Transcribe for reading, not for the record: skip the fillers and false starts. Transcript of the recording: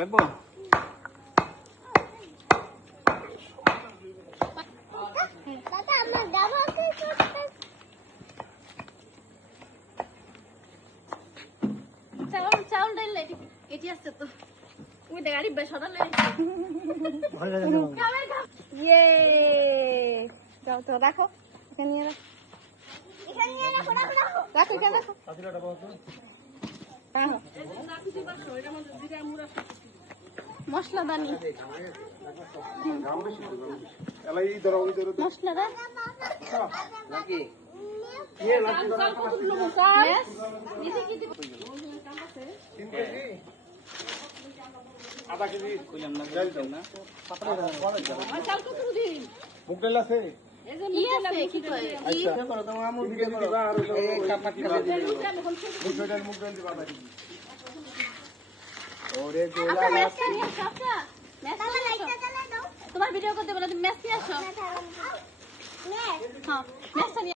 লাগবো চাউল ডাইলে এটি আছে তো ওই দে গাড়ি বেশ সদালে ইয়ে যাও তো রাখো এখানে নিয়ে রাখো রাখো এখানে রাখো মশলা দানি মশলা দা নাকি আধা কেজি কইলাম না না মুগ ডাল আছে কি আছে কি কয় আচ্ছা করো তোমার আমুল ভিডিও করো আর এই কাপা দিবা মুগ ডাল দিবা ভাই ওরে গোলা তোমার ভিডিও করতে বলে তুমি মেসি আসো হ্যাঁ মেসি